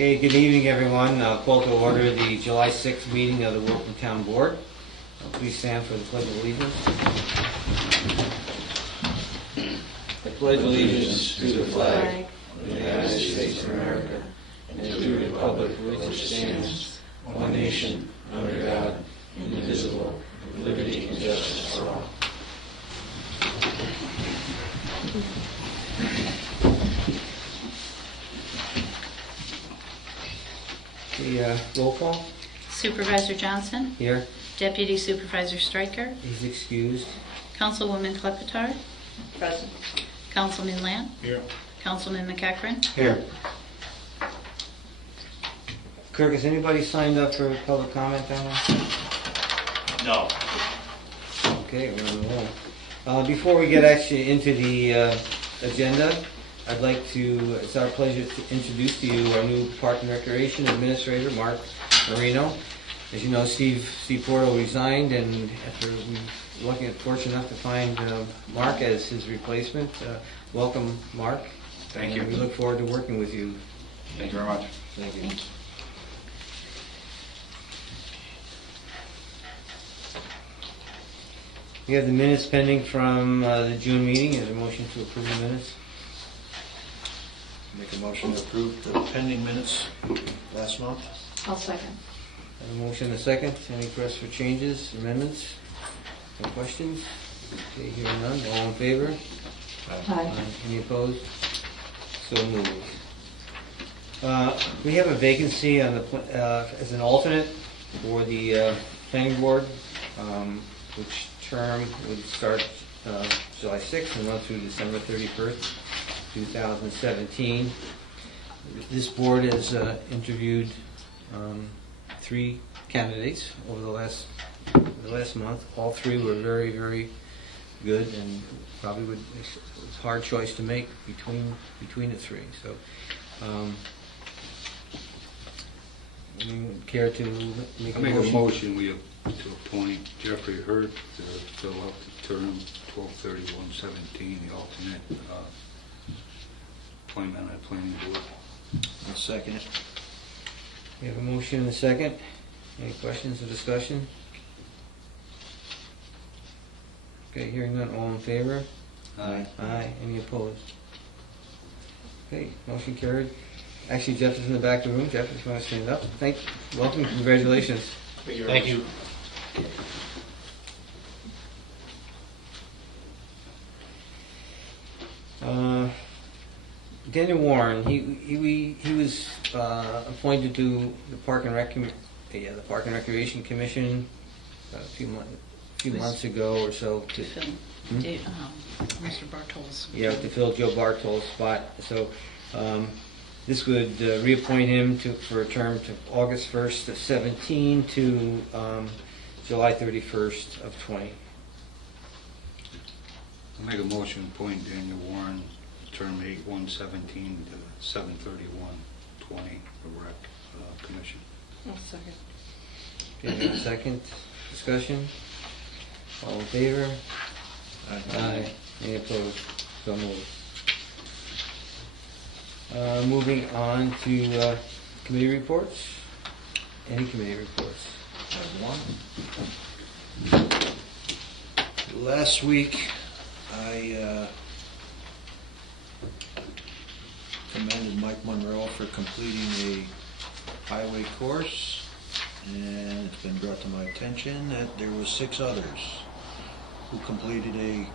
Okay, good evening, everyone. Call to order the July 6th meeting of the Wilton Town Board. Please stand for the Pledge of Allegiance. I pledge allegiance to the flag of the United States of America and to the republic for which it stands, one nation, under God, indivisible, with liberty and justice for all. The roll call. Supervisor Johnson. Here. Deputy Supervisor Stryker. He's excused. Councilwoman Klepetar. Present. Councilman Lamb. Here. Councilman McEachran. Here. Kirk, has anybody signed up for public comment on that? No. Okay, we're on the roll. Before we get actually into the agenda, I'd like to, it's our pleasure to introduce to you our new Park and Recreation Administrator, Mark Marino. As you know, Steve Porto resigned, and after we were fortunate enough to find Mark as his replacement. Welcome, Mark. Thank you. We look forward to working with you. Thank you very much. Thank you. Thank you. We have the minutes pending from the June meeting. Is there a motion to approve the minutes? Make a motion to approve the pending minutes last month. I'll second. I have a motion and a second. Any requests for changes, amendments? No questions? Okay, hearing none. All in favor? Aye. Any opposed? So moved. We have a vacancy on the as an alternate for the planning board, which term would start July 6th and run through December 31st, 2017. This board has interviewed 3 candidates over the last month. All 3 were very, very good, and probably was a hard choice to make between the 3. So, anyone care to make a I make motion? a motion to appoint Jeffrey Hurt to fill out the term 12/31/17, the alternate appointment on the planning board. I'll second it. We have a motion and a second. Any questions or discussion? Okay, hearing none, all in favor? Aye. Aye. Any opposed? Okay, motion carried. Actually, Jeff is in the back of the room. Jeff, if you want to stand up. Welcome, congratulations. Thank you. Daniel Warren, he was appointed to the Park and Recreation Commission a few months ago or so. To fill Mr. Bartol's. Yeah, to fill Joe Bartol's spot. So this would reappoint him for a term to August 1st of 17 to July 31st of 20. I make a motion to appoint Daniel Warren, term 8/1/17 to 7/31/20, the rec commission. I'll second. Okay, a second discussion. All in favor? Aye. Any opposed? So moved. Moving on to committee reports. Any committee reports? I have one. Last week, I commended Mike Monroe for completing a highway course, and it's been brought to my attention that there was 6 others who completed a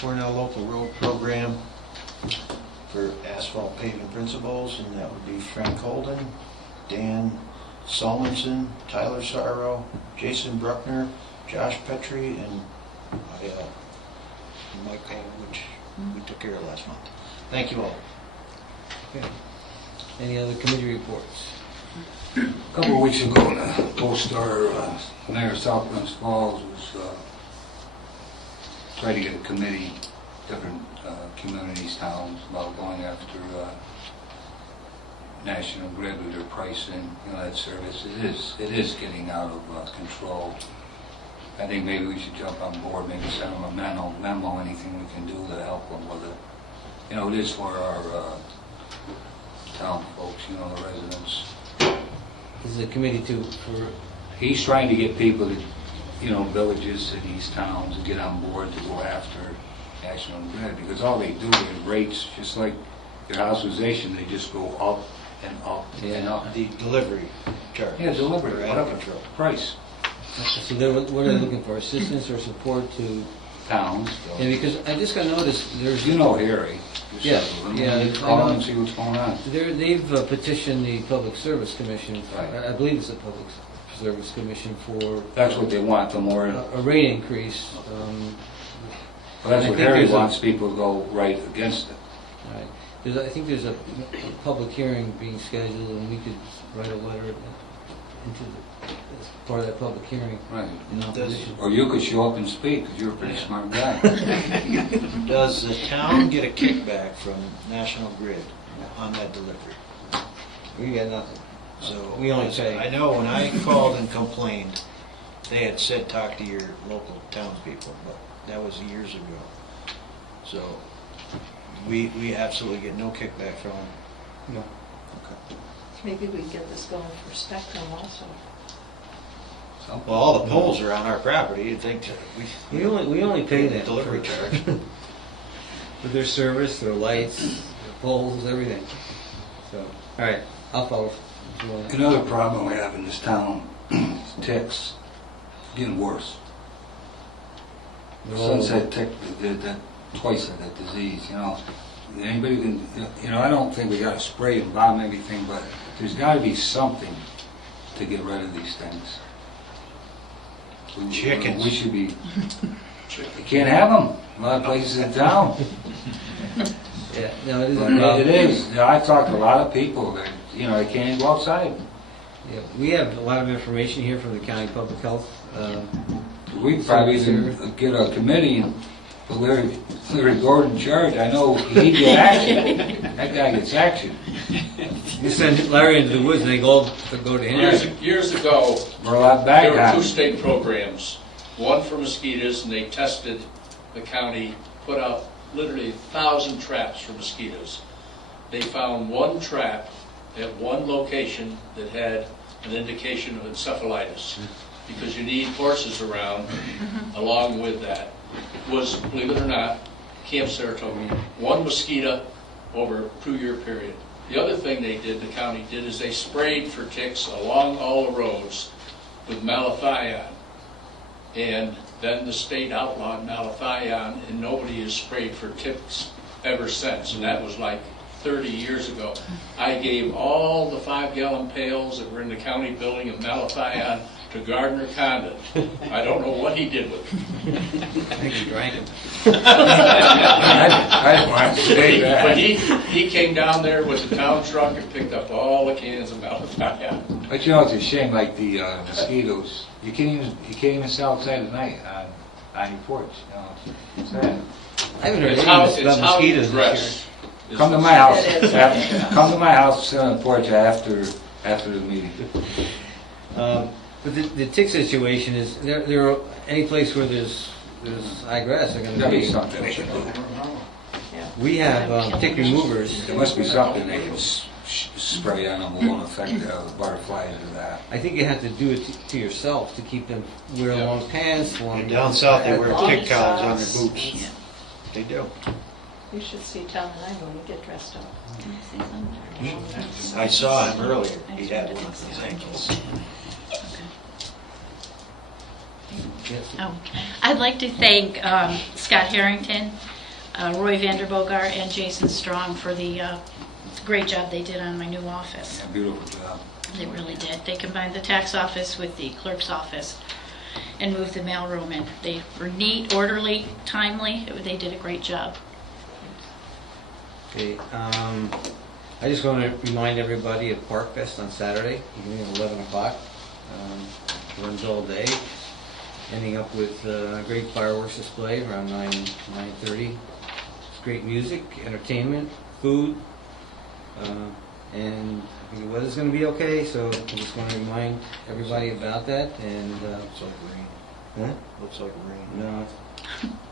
Cornell Local Road Program for asphalt paving principles, and that would be Frank Holden, Dan Salmonson, Tyler Sorrow, Jason Bruckner, Josh Petrie, and Mike Payne, which we took care of last month. Thank you all. Okay. Any other committee reports? A couple of weeks ago, the Post-Star Mayor of South Glens Falls was trying to get a committee, different communities, towns, about going after National Grid with their pricing, that service. It is getting out of control. I think maybe we should jump on board, maybe send them a memo, anything we can do to help them with it. It is for our town folks, you know, the residents. This is a committee for, He's trying to get people to, you know, villages, cities, towns, to get on board to go after National Grid, because all they do is rates, just like your hospitalization, they just go up and up and up. The delivery charge. Yeah, delivery, Are out of whatever, control. price. so they're, what are they looking for, assistance or support to, Towns. and because I just got noticed, there's. You know Harry. Yeah, yeah, You call him and see what's going on. They've petitioned the Public Service Commission, Right. I believe it's the Public Service Commission for That's what they want, the more, a rate increase. that's I what think Harry there's a- wants people to go right against it. Right. I think there's a public hearing being scheduled, and we could write a letter into as part of that public hearing Right. in opposition. Or you could show up and speak, because you're a pretty smart guy. Does the town get a kickback from National Grid on that delivery? We got nothing. So We only pay. I know when I called and complained, they had said talk to your local townspeople, but that was years ago. So we absolutely get no kickback from them. No. Okay. Maybe we get this going for Spectrum also. Well, all the poles are on our property. You'd think that We only pay them delivery for- charge. for their service, their lights, their poles, everything. So, all right, I'll follow. Another problem we have in this town is ticks. It's getting worse. Sunset tick did that twice of that disease, you know. Anybody can, you know, I don't think we got to spray and bomb everything, but there's got to be something to get rid of these things. Chickens. We should be, you can't have them. A lot of places in town. Yeah, no, it is a But problem. it is. You know, I've talked to a lot of people that, you know, they can't even go outside. Yeah, we have a lot of information here from the county public health. We could probably even get a committee and put Larry Gordon in charge. I know he get action. That guy gets action. You send Larry into the woods and they go to him. Years ago, We're a lot there back were two on. state programs, one for mosquitoes, and they tested the county, put out literally 1,000 traps for mosquitoes. They found one trap at one location that had an indication of encephalitis, because you need horses around along with that. Was, believe it or not, Camp Saratoga, one mosquito over a 2-year period. The other thing they did, the county did, is they sprayed for ticks along all the roads with malathion. And then the state outlawed malathion, and nobody has sprayed for ticks ever since. And that was like 30 years ago. I gave all the 5-gallon pails that were in the county building of malathion to Gardner Condon. I don't know what he did with them. I think he drank him. I want to say But that. he came down there with the town truck and picked up all the cans of malathion. But you know, it's a shame, like the mosquitoes, you can't even sell outside at night on your porch, you know, it's sad. I haven't heard It's anything how about you mosquitoes this dress. Come to my house, It is. come to my house, sit on the porch after the meeting. year. But the tick situation is, there are, any place where there's high grass, they're Gotta gonna be be. something they can do. We have tick removers. There must be something they can spray on them, won't affect the butterflies or that. I think you have to do it to yourself to keep them, wear Yeah. long pants, long. Down south, they wear Long tick collars on socks. their boots. They do. You should see Tom and I when we get dressed up. I saw him earlier. He had one on his ankles. Yes. Oh, I'd like to thank Scott Harrington, Roy Vanderbogart, and Jason Strong for the great job they did on my new office. Yeah, beautiful job. They really did. They combined the tax office with the clerk's office and moved the mailroom in. They were neat, orderly, timely. They did a great job. Okay, I just want to remind everybody of Park Fest on Saturday, beginning at 11 o'clock. Runs all day, ending up with a great fireworks display around 9:30. It's great music, entertainment, food, and I think the weather's going to be okay, so I just want to remind everybody about that. And Looks like rain. huh? Looks like rain. No,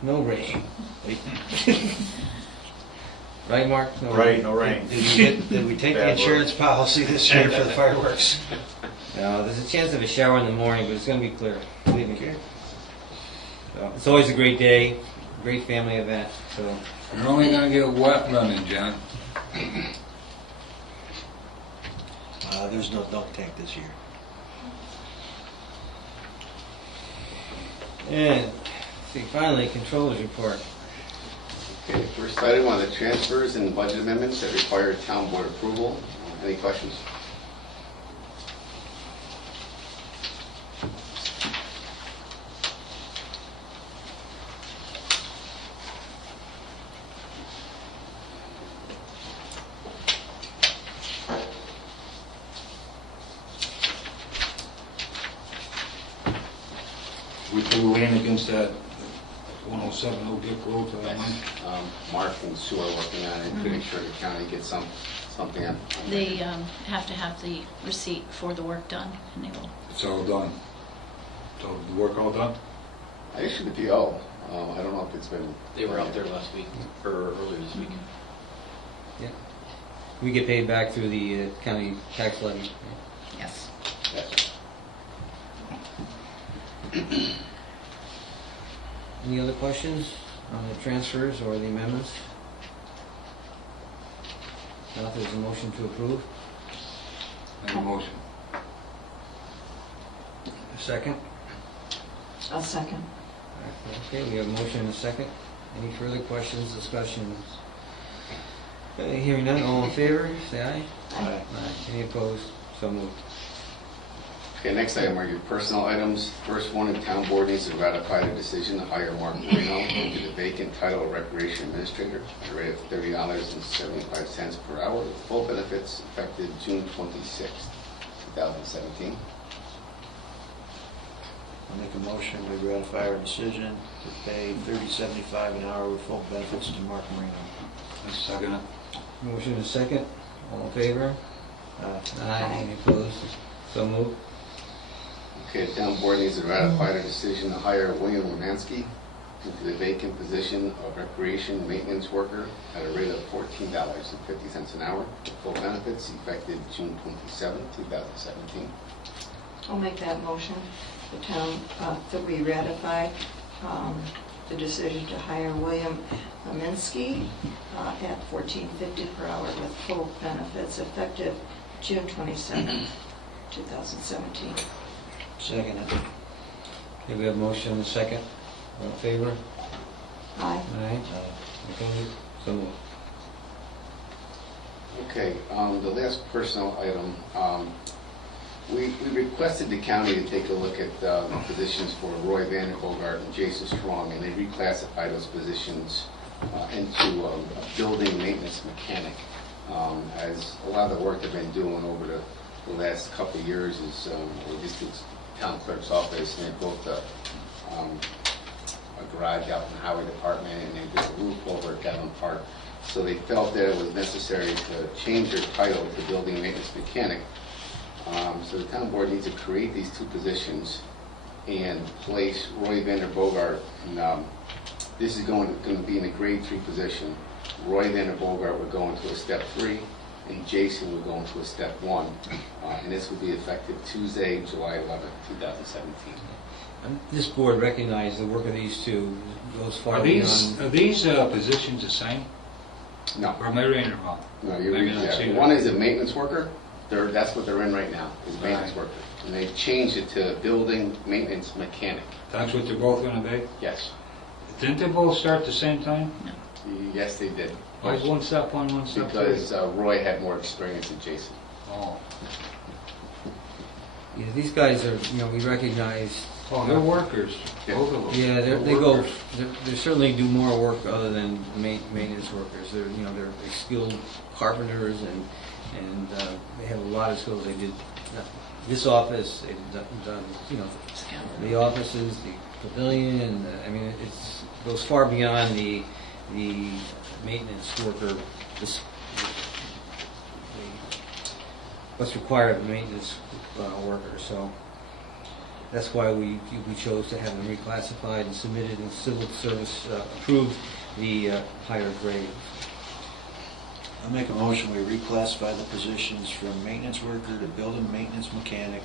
no rain. Right, Mark? No Right, no rain. Did we take the Bad insurance policy this year for the fireworks? No, there's a chance of a shower in the morning, but it's gonna be clear, believe me. Okay. So, it's always a great day, great family event, so. You're only gonna get wet running, John. There's no dunk tank this year. And, see, finally, controllers report. Okay, first item on the transfers and budget amendments that require town board approval. Any questions? We put a lane against that 107 Oak Dick Road for that month. Mark and Sue are working on it, to make sure the county gets something on. They have to have the receipt for the work done, and they will. It's all done. So the work all done? I issued the PO. I don't know if it's been. They were out there last week, or earlier this week. Yeah. We get paid back through the county tax levy. Yes. Yes. Any other questions on the transfers or the amendments? Now, if there's a motion to approve, Make a motion. a second? I'll second. Okay, we have a motion and a second. Any further questions, discussions? Okay, hearing none, all in favor, say aye. Aye. Any opposed? So moved. Okay, next item are your personal items. First one, the town board needs to ratify the decision to hire Mark Marino into the vacant title of recreation administrator at a rate of $30.75 per hour with full benefits effective June 26, 2017. I'll make a motion to ratify our decision to pay $30.75 an hour with full benefits to Mark Marino. I second it. Motion and a second, all in favor? Aye. Any opposed? So moved. Okay, the town board needs to ratify the decision to hire William Romansky into the vacant position of recreation maintenance worker at a rate of $14.50 an hour with full benefits effective June 27, 2017. I'll make that motion. The town, that we ratify the decision to hire William Aminsky at $14.50 per hour with full benefits effective June 27, 2017. Second it. Okay, we have a motion and a second, all in favor? Aye. Aye. Opposed? So moved. Okay, the last personal item, we requested the county to take a look at the positions for Roy Vanderhogart and Jason Strong, and they reclassified those positions into a building maintenance mechanic. As a lot of the work they've been doing over the last couple of years is just the town clerk's office, and they built a garage out in the highway department, and they did a roof over at Gavin Park. So they felt that it was necessary to change their title to building maintenance mechanic. So the town board needs to create these two positions and place Roy Vander Bogart. And, this is going to be in a grade 3 position. Roy Vander Bogart would go into a step 3, and Jason would go into a step 1. And this would be effective Tuesday, July 11, 2017. This board recognized the work of these two goes far Are beyond. these positions the same? No, Or am I reading it wrong? no, you're Maybe not yeah. seen One it. is a maintenance worker. That's what they're in right now, is maintenance Right. worker. And they changed it to building maintenance mechanic. That's what they're both gonna be? Yes. Didn't they both start at the same time? Yes, they did. Why is one step one, one step two? Because Roy had more experience than Jason. Oh, Yeah, these guys are, we recognize. oh, they're workers, both of them. Yeah, they certainly do more work other than maintenance workers. They're skilled carpenters and they have a lot of skills. They did this office, they've done, the offices, the pavilion, it goes far beyond the maintenance worker, what's required of a maintenance worker. So that's why we chose to have them reclassified and submitted, and civil service approved the higher grade. I'll make a motion, we reclassify the positions from maintenance worker to building maintenance mechanic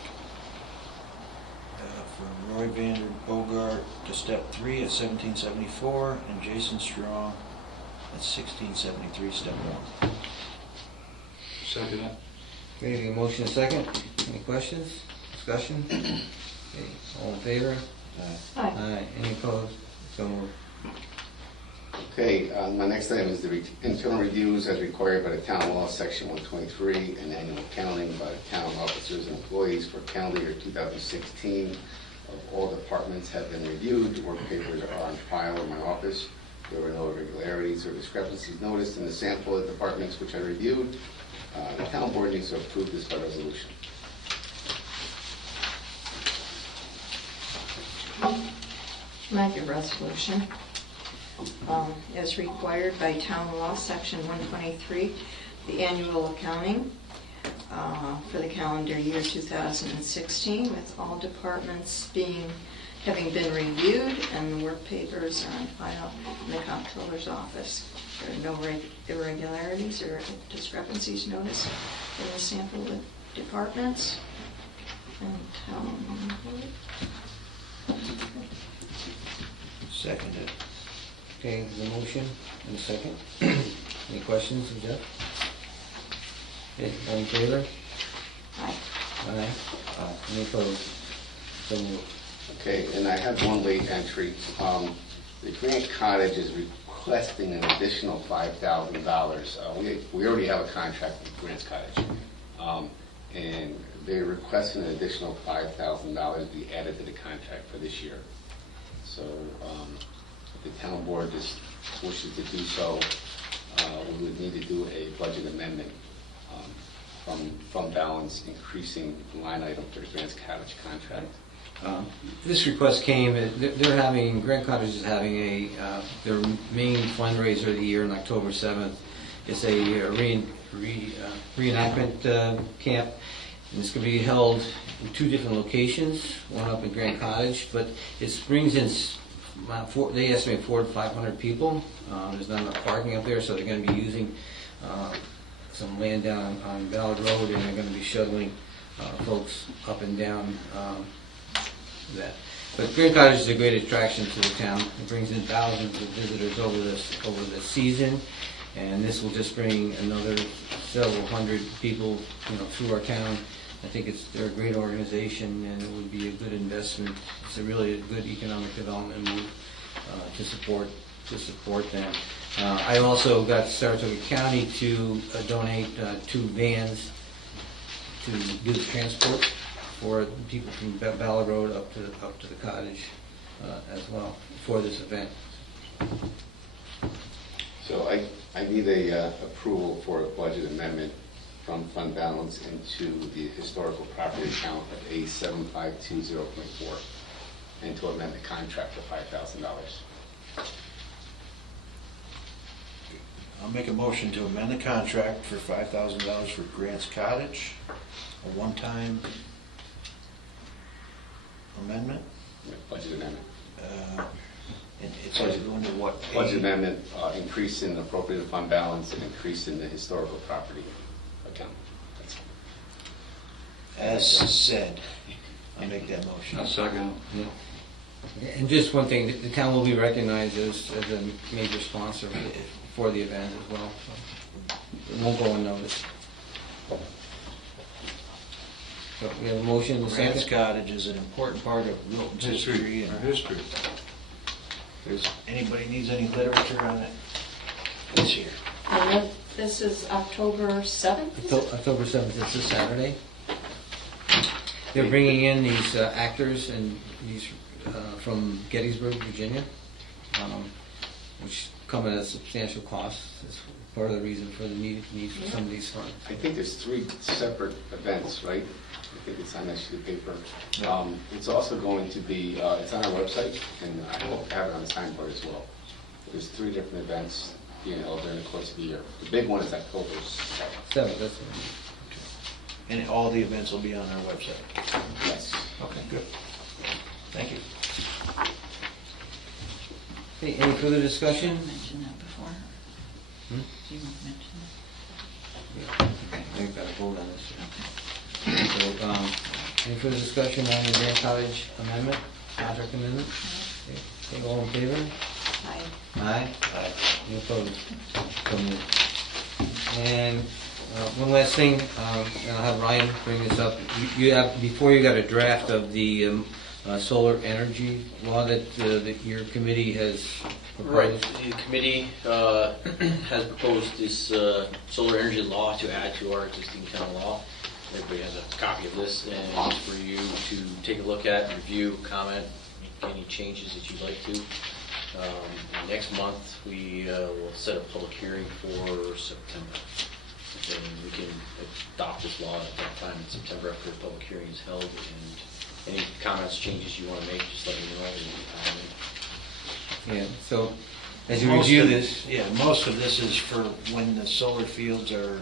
for Roy Vander Bogart to step 3 at $17.74 and Jason Strong at $16.73, step 1. Second that? Okay, a motion and a second. Any questions, discussion? Okay, all in favor? Aye. Aye. Any opposed? So moved. Okay, my next item is the internal reviews as required by the town law, section 123, and annual accounting by the town officers and employees for calendar year 2016. Of all departments have been reviewed. The work papers are on file in my office. There were no irregularities or discrepancies noticed in the sample of departments which I reviewed. The town board needs to approve this by resolution. Make a resolution. As required by town law, section 123, the annual accounting for the calendar year 2016, with all departments having been reviewed and the work papers are on file in the comptroller's office. There are no irregularities or discrepancies noticed in the sample of departments. And town board. Seconded. Okay, there's a motion and a second. Any questions of Jeff? Okay, all in favor? Aye. Aye. Any opposed? So moved. Okay, and I have one late entry. The Grant Cottage is requesting an additional $5,000. We already have a contract with Grant's Cottage, and they're requesting an additional $5,000 be added to the contract for this year. So if the town board just wishes to do so, we would need to do a budget amendment from fund balance, increasing the line item for the Grant's Cottage contract. This request came, Grant Cottage is having their main fundraiser of the year on October 7th. It's a reenactment camp, and it's going to be held in 2 different locations, one up in Grant Cottage, but it brings in, they estimate 400 to 500 people. There's not enough parking up there, so they're going to be using some land down on Ballard Road, and they're going to be shuttling folks up and down that. But Grant Cottage is a great attraction to the town. It brings in thousands of visitors over the season, and this will just bring another several hundred people, through our town. I think they're a great organization, and it would be a good investment. It's really a good economic development move to support them. I also got Saratoga County to donate 2 vans to do the transport for people from Ballard Road up to the cottage as well for this event. So I need a approval for a budget amendment from fund balance into the historical property account of A7520.4 and to amend the contract for $5,000. I'll make a motion to amend the contract for $5,000 for Grant's Cottage, a one-time amendment. Budget amendment. And it's going to what? Budget amendment, increase in appropriate fund balance and increase in the historical property account. As said. I'll make that motion. I'll second. Yeah. And just one thing, the town will be recognized as a major sponsor for the event as well. So it won't go unnoticed. So we have a motion and a Grant's second. Cottage is an important part of Wilton's history. Our And history. if anybody needs any literature on it, it's here. And this is October 7th? October 7th, it's this Saturday. They're bringing in these actors and these from Gettysburg, Virginia, which come at a substantial cost. It's part of the reason for the need for some of these funds. I think there's 3 separate events, right? I think it's on that sheet of paper. It's also going to be, it's on our website, and I hope to have it on the signboard as well. There's 3 different events being held during the course of the year. The big one is October 7th. 7th, that's And all the events will be on our website. Yes. Okay, good. Thank you. Okay, any further discussion? You mentioned that before. Hmm? You mentioned We've got to vote on this. So, any further discussion on the Grant College amendment, contract amendment? Okay, all in favor? Aye. Aye? Aye. Any opposed? So moved. And one last thing, and I'll have Ryan bring this up. You have, before you got a draft of the solar energy law that your committee has Right, proposed? the committee has proposed this solar energy law to add to our existing town law. Everybody has a copy of this, and it's for you to take a look at, review, comment, make any changes that you'd like to. Next month, we will set a public hearing for September. And we can adopt this law at that time in September after the public hearing is held. And any comments, changes you want to make, just let me know. Yeah, so as you review this, Yeah, most of this is for when the solar fields are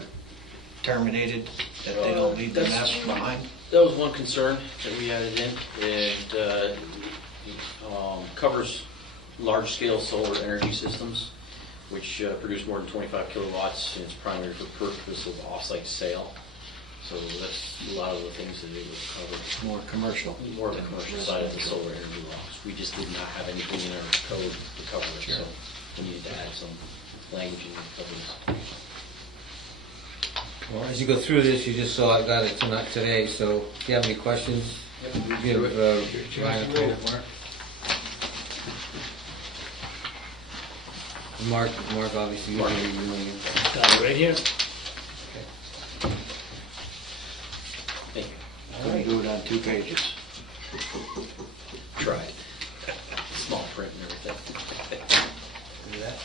terminated, that they don't leave the mess behind. That was one concern that we added in. It covers large-scale solar energy systems, which produce more than 25 kilowatts, and it's primarily for purpose of off-site sale. So that's a lot of the things that it would cover. More commercial. More of the commercial side of the solar energy laws. We just did not have anything in our code to cover it, so we needed to add some language in the code. well, as you go through this, you just saw I got it tonight today, so if you have any questions, give Ryan a call. Mark, obviously, you're reviewing it. Got it right here. Thank you. Couldn't do it on 2 pages. Tried. Small print and everything.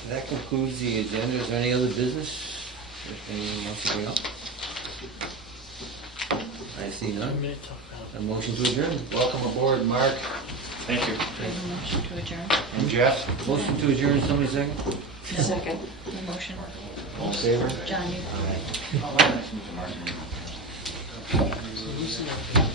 That concludes the agenda. Is there any other business? If anyone wants to bring up? I see none. A motion to adjourn. Welcome aboard, Mark. Thank you. Do I have a motion to adjourn? And Jeff? Motion to adjourn, somebody second? Second. A motion? All in favor? John, you? Aye.